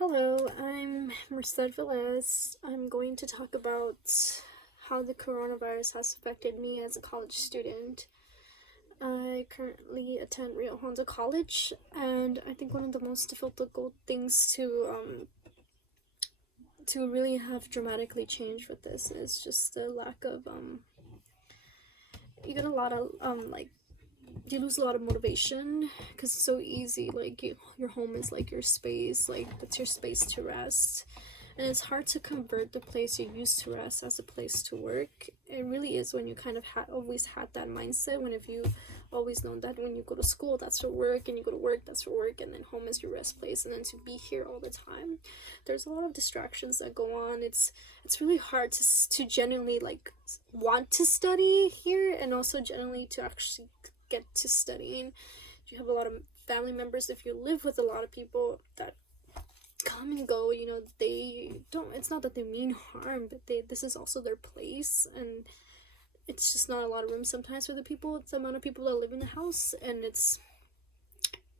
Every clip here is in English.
Hello, I'm Merced Velez. I'm going to talk about how the coronavirus has affected me as a college student. I currently attend Rio Hondo College, and I think one of the most difficult things to really have dramatically changed with this is just the lack of you get a lot of you lose a lot of motivation because it's so easy. Like your home is like your space, like that's your space to rest, and it's hard to convert the place you used to rest as a place to work. It really is when you kind of always had that mindset. When if you always known that when you go to school that's for work, and you go to work that's for work, and then home is your rest place, and then to be here all the time, there's a lot of distractions that go on. It's really hard to genuinely like want to study here, and also genuinely to actually get to studying. You have a lot of family members, if you live with a lot of people that come and go, they don't, it's not that they mean harm, but this is also their place, and it's just not a lot of room sometimes for the amount of people that live in the house, and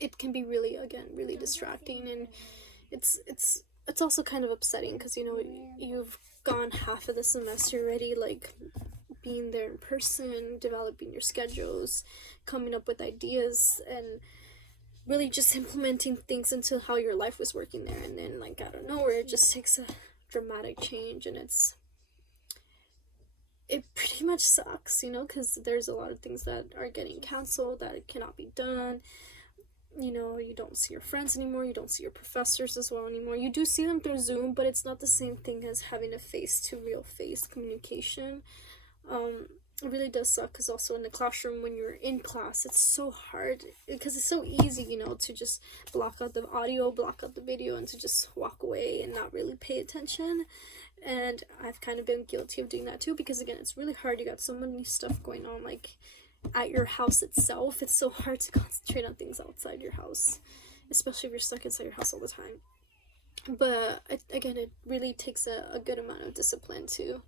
it can be really, again, really distracting, and it's also kind of upsetting because you've gone half of the semester already, like being there in person, developing your schedules, coming up with ideas, and really just implementing things into how your life was working there. And then, like, out of nowhere, it just takes a dramatic change, and it pretty much sucks, because there's a lot of things that are getting canceled, that it cannot be done. You don't see your friends anymore, you don't see your professors as well anymore. You do see them through Zoom, but it's not the same thing as having a face-to-real face communication. It really does suck, because also in the classroom, when you're in class, it's so hard because it's so easy, to just block out the audio, block out the video, and to just walk away and not really pay attention. And I've kind of been guilty of doing that too, because again, it's really hard. You got so many stuff going on, like at your house itself. It's so hard to concentrate on things outside your house, especially if you're stuck inside your house all the time. But again, it really takes a good amount of discipline to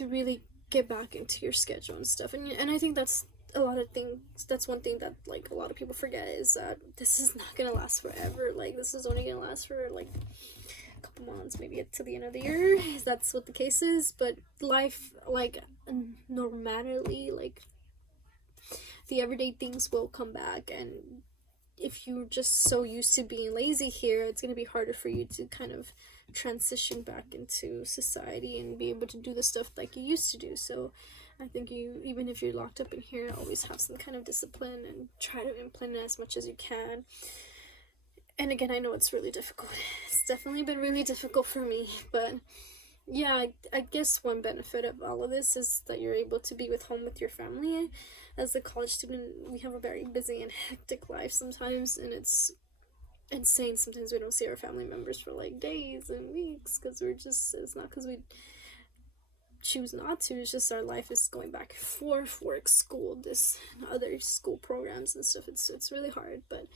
really get back into your schedule and stuff. And I think that's one thing that like a lot of people forget, is that this is not gonna last forever. Like, this is only gonna last for like a couple months, maybe to the end of the year. That's what the case is. But life, like, normally, like, the everyday things will come back, and if you're just so used to being lazy here, it's going to be harder for you to kind of transition back into society and be able to do the stuff like you used to do. So I think even if you're locked up in here, always have some kind of discipline and try to implement it as much as you can. And again, I know it's really difficult. It's definitely been really difficult for me, but yeah, I guess one benefit of all of this is that you're able to be home with your family. As a college student, we have a very busy and hectic life sometimes, and it's insane. Sometimes we don't see our family members for like days and weeks, because it's not because we choose not to, it's just our life is going back and forth, work, school, this and other school programs and stuff. It's really hard, but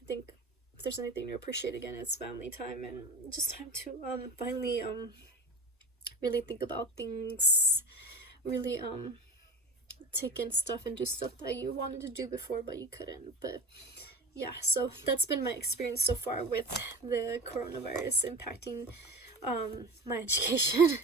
I think if there's anything to appreciate, again, it's family time, and just time to finally really think about things, really take in stuff and do stuff that you wanted to do before but you couldn't. But yeah, so that's been my experience so far with the coronavirus impacting my education.